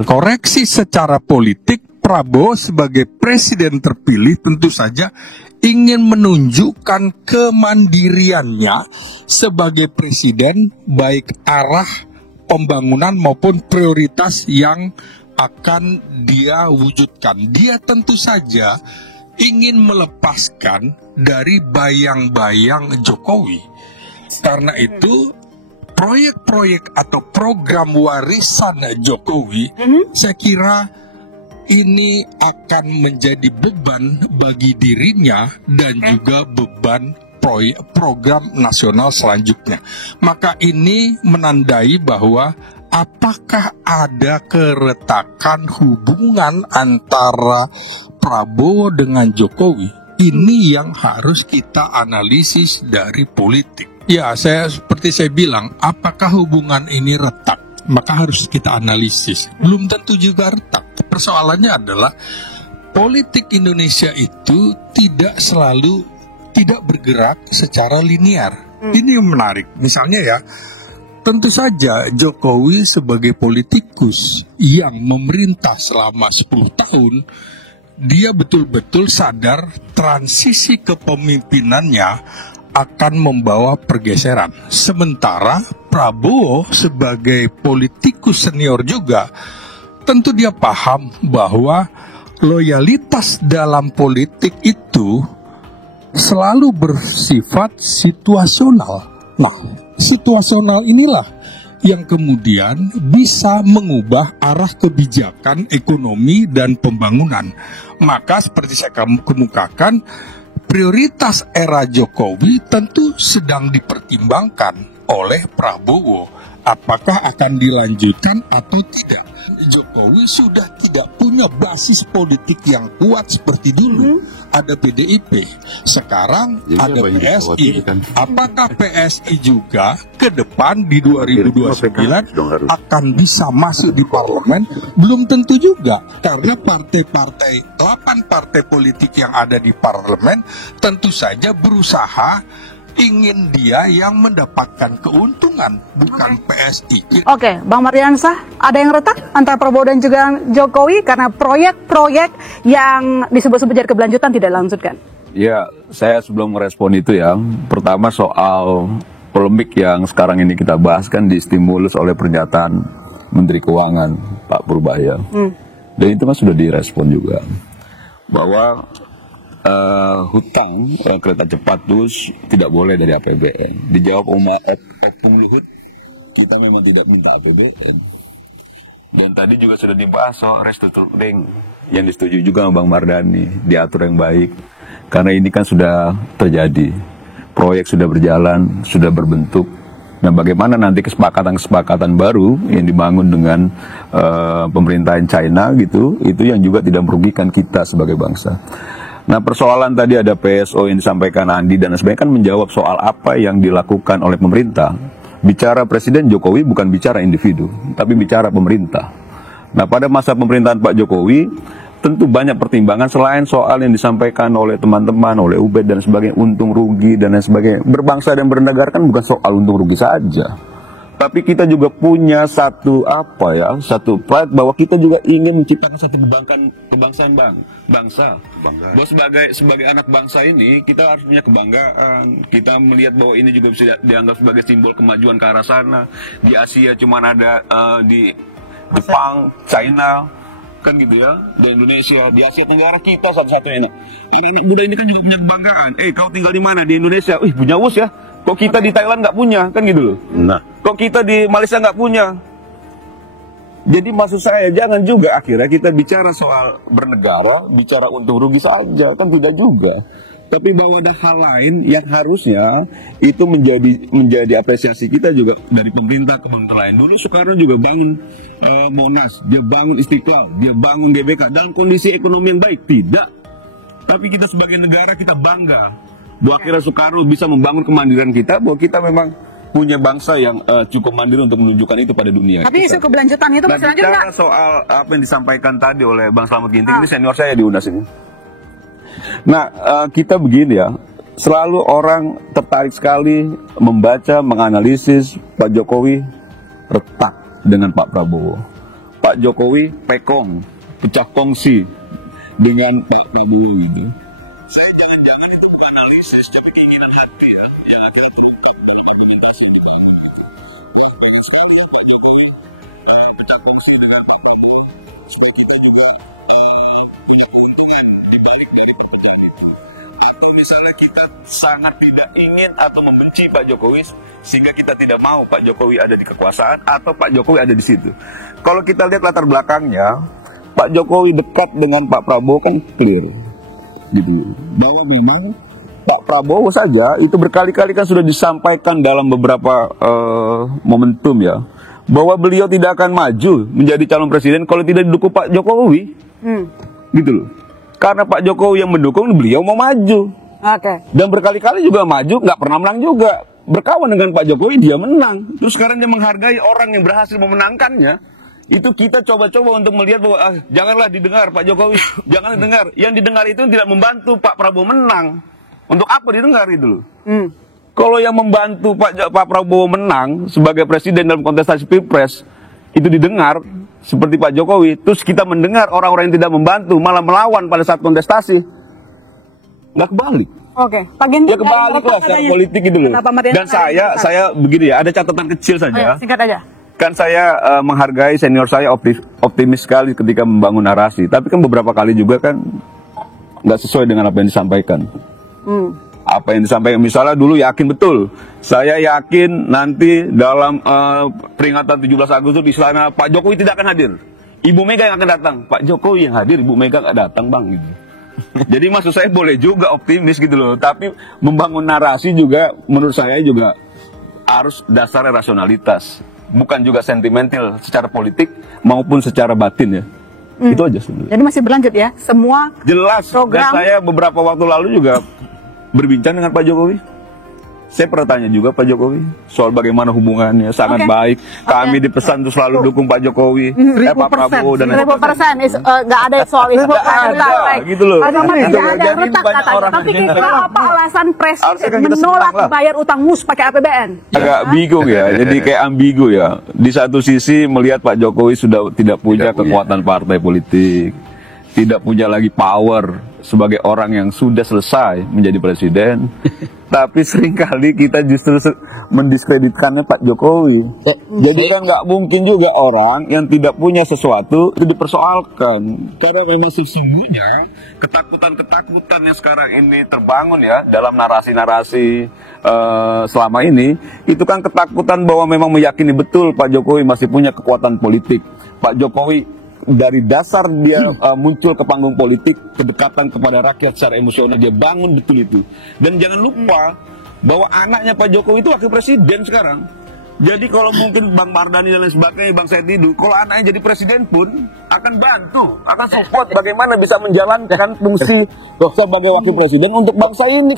Koreksi secara politik, Prabowo sebagai presiden terpilih tentu saja ingin menunjukkan kemandiriannya sebagai presiden, baik arah pembangunan maupun prioritas yang akan dia wujudkan. Dia tentu saja ingin melepaskan dari bayang-bayang Jokowi. Karena itu proyek-proyek atau program warisan Jokowi, saya kira ini akan menjadi beban bagi dirinya dan juga beban program nasional selanjutnya. Maka ini menandai bahwa apakah ada keretakan hubungan antara Prabowo dengan Jokowi. Ini yang harus kita analisis dari politik. Ya, seperti saya bilang, apakah hubungan ini retak? Maka harus kita analisis. Belum tentu juga retak. Persoalannya adalah politik Indonesia itu tidak bergerak secara linear. Ini yang menarik. Misalnya ya, tentu saja Jokowi sebagai politikus yang memerintah selama 10 tahun, dia betul-betul sadar transisi kepemimpinannya akan membawa pergeseran. Sementara Prabowo sebagai politikus senior juga, tentu dia paham bahwa loyalitas dalam politik itu selalu bersifat situasional. Nah, situasional inilah yang kemudian bisa mengubah arah kebijakan ekonomi dan pembangunan. Maka seperti saya kemukakan, prioritas era Jokowi tentu sedang dipertimbangkan oleh Prabowo. Apakah akan dilanjutkan atau tidak? Jokowi sudah tidak punya basis politik yang kuat seperti dulu. Ada PDIP, sekarang jadi ada PSI. Apakah PSI juga ke depan di 2029 akan bisa masuk di parlemen? Belum tentu juga, karena 8 partai politik yang ada di parlemen tentu saja berusaha ingin dia yang mendapatkan keuntungan, bukan PSI. Oke, Bang Mardiansyah, ada yang retak antara Prabowo dan juga Jokowi karena proyek-proyek yang disebut-sebut jadi keberlanjutan tidak dilanjutkan? Ya, saya sebelum merespon itu ya, pertama soal polemik yang sekarang ini kita bahas kan distimulus oleh pernyataan Menteri Keuangan Pak Purbaya. Dan itu kan sudah direspon juga bahwa hutang kereta cepat terus tidak boleh dari APBN. Dijawab Opung Luhut, kita memang tidak minta APBN. Dan tadi juga sudah dibahas soal restructuring yang disetujui juga sama Bang Mardhani, diatur yang baik. Karena ini kan sudah terjadi, proyek sudah berjalan, sudah berbentuk. Nah, bagaimana nanti kesepakatan-kesepakatan baru yang dibangun dengan pemerintahan China gitu, itu yang juga tidak merugikan kita sebagai bangsa. Nah, persoalan tadi ada PSO yang disampaikan Andi dan sebagainya kan menjawab soal apa yang dilakukan oleh pemerintah. Bicara Presiden Jokowi bukan bicara individu, tapi bicara pemerintah. Nah, pada masa pemerintahan Pak Jokowi, tentu banyak pertimbangan selain soal yang disampaikan oleh teman-teman, oleh Ubed dan sebagainya, untung rugi dan lain sebagainya. Berbangsa dan bernegara kan bukan soal untung rugi saja. Tapi kita juga punya satu pride bahwa kita juga ingin menciptakan satu kebangsaan bangsa. Bahwa sebagai anak bangsa ini kita harus punya kebanggaan. Kita melihat bahwa ini juga bisa dianggap sebagai simbol kemajuan ke arah sana. Di Asia cuma ada di Jepang, China, kan gitu ya. Di Indonesia, di Asia Tenggara kita satu-satunya ini. Anak muda ini kan juga punya kebanggaan. Kau tinggal di mana? Di Indonesia. Punya WUS ya. Kok kita di Thailand nggak punya, kan gitu loh. Nah, kok kita di Malaysia nggak punya. Jadi maksud saya jangan juga akhirnya kita bicara soal bernegara, bicara untung rugi saja, kan tidak juga. Tapi bahwa ada hal lain yang harusnya itu menjadi apresiasi kita juga dari pemerintah ke pemerintah lain. Dulu Soekarno juga bangun Monas, dia bangun Istiqlal, dia bangun GBK dalam kondisi ekonomi yang baik, tidak. Tapi kita sebagai negara kita bangga bahwa akhirnya Soekarno bisa membangun kemandirian kita, bahwa kita memang punya bangsa yang cukup mandiri untuk menunjukkan itu pada dunia. Tapi isu keberlanjutan itu masih lanjut nggak? Soal apa yang disampaikan tadi oleh Bang Slamet Ginting, ini senior saya di UNAS ini. Nah, kita begini ya, selalu orang tertarik sekali membaca, menganalisis Pak Jokowi retak dengan Pak Prabowo. Pak Jokowi pekong, pecah kongsi dengan Pak Prabowo gitu. Saya jangan-jangan itu analisis tapi keinginan hati ya. Yang ada itu argumentasi juga. Pecah kongsi dengan Pak Prabowo. Kita juga punya keuntungan dibalik dari perpecahan itu. Atau misalnya kita sangat tidak ingin atau membenci Pak Jokowi sehingga kita tidak mau Pak Jokowi ada di kekuasaan atau Pak Jokowi ada di situ. Kalau kita lihat latar belakangnya, Pak Jokowi dekat dengan Pak Prabowo kan clear, gitu. Bahwa memang Pak Prabowo saja itu berkali-kali kan sudah disampaikan dalam beberapa momentum ya, bahwa beliau tidak akan maju menjadi calon presiden kalau tidak didukung Pak Jokowi, gitu loh. Karena Pak Jokowi yang mendukung, beliau mau maju. Dan berkali-kali juga maju, nggak pernah menang juga. Berkawan dengan Pak Jokowi, dia menang. Terus sekarang dia menghargai orang yang berhasil memenangkannya. Itu kita coba-coba untuk melihat bahwa janganlah didengar Pak Jokowi, jangan didengar. Yang didengar itu tidak membantu Pak Prabowo menang. Untuk apa didengar itu loh? Kalau yang membantu Pak Prabowo menang sebagai presiden dalam kontestasi Pilpres itu didengar seperti Pak Jokowi, terus kita mendengar orang-orang yang tidak membantu malah melawan pada saat kontestasi, nggak kebalik. Oke, Pak Ginting. Ya kebalik lah secara politik gitu loh. Dan saya begini ya, ada catatan kecil saja. Singkat aja. Kan saya menghargai senior saya, optimis sekali ketika membangun narasi. Tapi kan beberapa kali juga kan nggak sesuai dengan apa yang disampaikan. Apa yang disampaikan, misalnya dulu yakin betul. Saya yakin nanti dalam peringatan 17 Agustus di sana Pak Jokowi tidak akan hadir. Ibu Mega yang akan datang. Pak Jokowi yang hadir, Ibu Mega nggak datang bang. Gitu. Jadi maksud saya boleh juga optimis gitu loh. Tapi membangun narasi juga menurut saya juga harus dasarnya rasionalitas. Bukan juga sentimental secara politik maupun secara batin ya. Itu aja sebenarnya. Jadi masih berlanjut ya semua jelas program. Dan saya beberapa waktu lalu juga berbincang dengan Pak Jokowi. Saya pernah tanya juga Pak Jokowi soal bagaimana hubungannya, sangat baik. Kami dipesan untuk selalu dukung Pak Jokowi, Pak Prabowo dan 1000%, nggak ada soal itu. Ada, gitu loh. Ada retak katanya. Tapi apa alasan presiden menolak bayar utang mus pakai APBN? Agak bingung ya, jadi kayak ambigu ya. Di satu sisi melihat Pak Jokowi sudah tidak punya kekuatan partai politik, tidak punya lagi power sebagai orang yang sudah selesai menjadi presiden. Tapi seringkali kita justru mendiskreditkannya Pak Jokowi. Jadi kan nggak mungkin juga orang yang tidak punya sesuatu itu dipersoalkan. Karena memang sesungguhnya ketakutan-ketakutan yang sekarang ini terbangun ya dalam narasi-narasi selama ini, itu kan ketakutan bahwa memang meyakini betul Pak Jokowi masih punya kekuatan politik. Pak Jokowi dari dasar dia muncul ke panggung politik, kedekatan kepada rakyat secara emosional, dia bangun betul itu. Dan jangan lupa bahwa anaknya Pak Jokowi itu wakil presiden sekarang. Jadi kalau mungkin Bang Mardhani dan lain sebagainya, Bang Said Didu, kalau anaknya jadi presiden pun akan bantu, akan support bagaimana bisa menjalankan fungsi sebagai wakil presiden untuk bangsa ini.